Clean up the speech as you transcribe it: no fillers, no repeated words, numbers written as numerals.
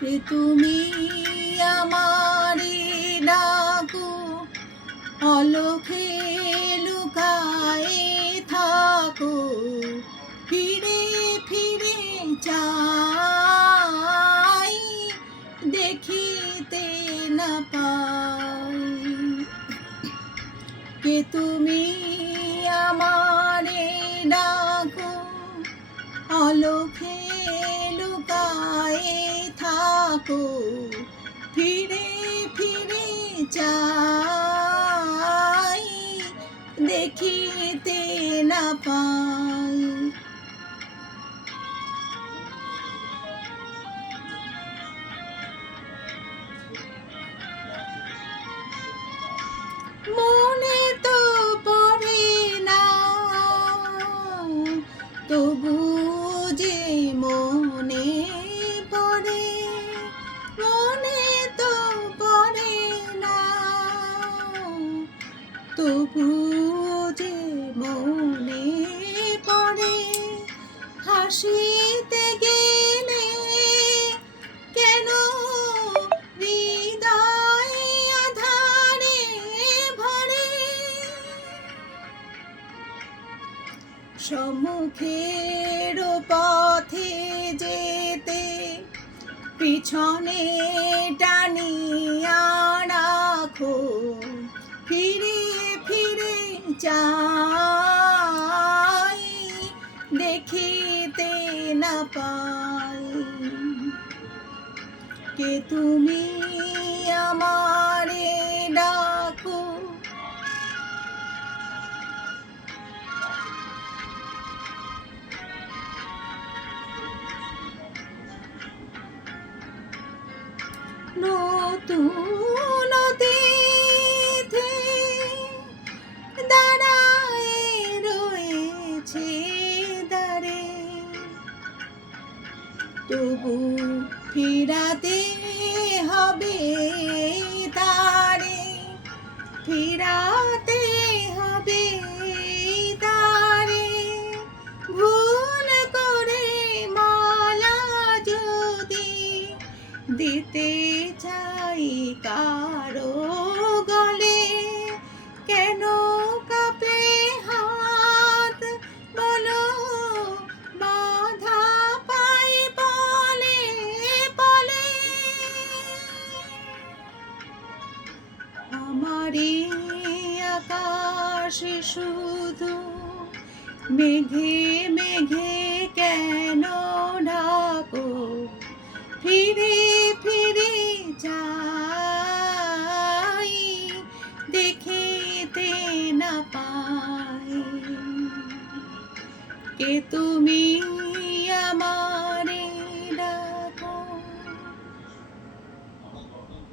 কে তুমি আমারে ডাকো, অলখে লুকায়ে থাকো, ফিরে ফিরে চাই, দেখিতে না পাই। কে তুমি আমারে ডাকো, অলখে লুকায়ে থাকো, ফিরে ফিরে চাই, দেখিতে না পাই। মনে তো পড়ে না, তবু যে মনে পড়ে, মনে তো পড়ে না, তবু যে মনে পড়ে। হাসিতে গেলে কেন হৃদয় আধারে ভরে, সম্মুখের পথে যেতে পিছনে টানিয়া রাখো, ফিরে ফিরে চাই, দেখিতে না পাই। কে তুমি আমারে ডাকো, নতুন অতিথি দাঁড়ায়ে রয়েছে দ্বারে, তবু ফিরাতে হবে তারে, ফিরাতে হবে তারে। ভুল করে মালা যদি দিতে চাই কারো গলে, কেন কাঁপে হাত বলো, বাধা পাই বলে বলে। আমারই আকাশ শুধু মেঘে মেঘে কেন ঢাকো, ফিরে ফিরে যাই, দেখিতে না পাই। কে তুমি আমার